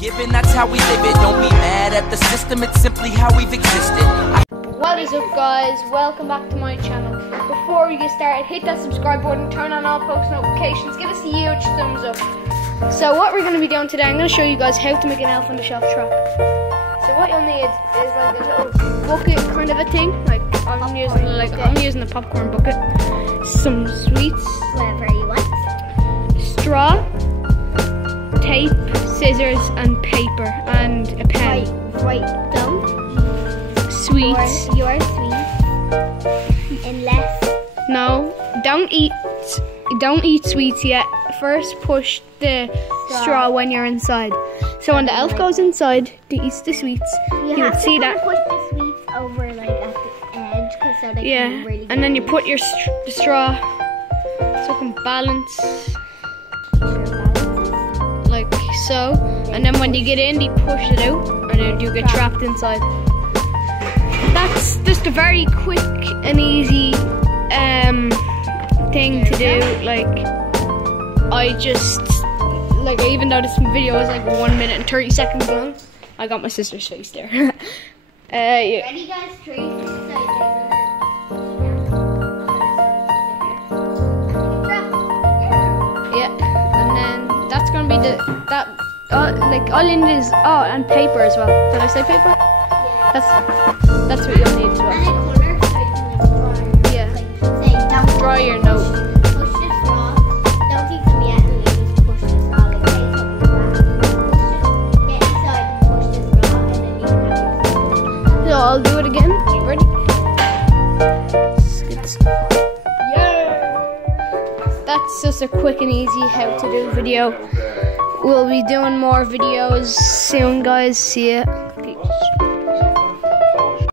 given, that's how we live it. Don't be mad at the system, it's simply how we've existed. What is up, guys? Welcome back to my channel. Before we get started, hit that subscribe button, turn on all post notifications, give us a huge thumbs up. So what we're going to be doing today, I'm going to show you guys how to make an elf on the shelf trap. So what you'll need is like a little bucket kind of a thing. Like I'm using a popcorn bucket. Some sweets, whatever you want. Straw, tape, scissors, and paper, and a pen. Right, don't. Sweets. Your sweets. Unless. No, don't eat sweets yet. First push the straw when you're inside. So when the elf goes inside, he eats the sweets. You would see that. Push the sweets over like at the edge, cause so they can really. And then you put your straw so it can balance. Like so, and then when you get in, you push it out, and then you get trapped inside. That's just a very quick and easy thing to do. Even though this video is like 1 minute and 30 seconds long, I got my sister's face there. Yeah. Ready, guys? 3, 6, 7. That's gonna be all in is and paper as well. Did I say paper? Yeah. That's what you'll need as well. And a corner so you can Yeah. Say don't Draw your note. Push the straw. Don't eat them yet, and you just push the straw like take something get inside and push the straw, and then you can have your. So I'll do it again. Ready? Yeah. That's just a quick and easy how to do video. We'll be doing more videos soon, guys. See ya. Peace.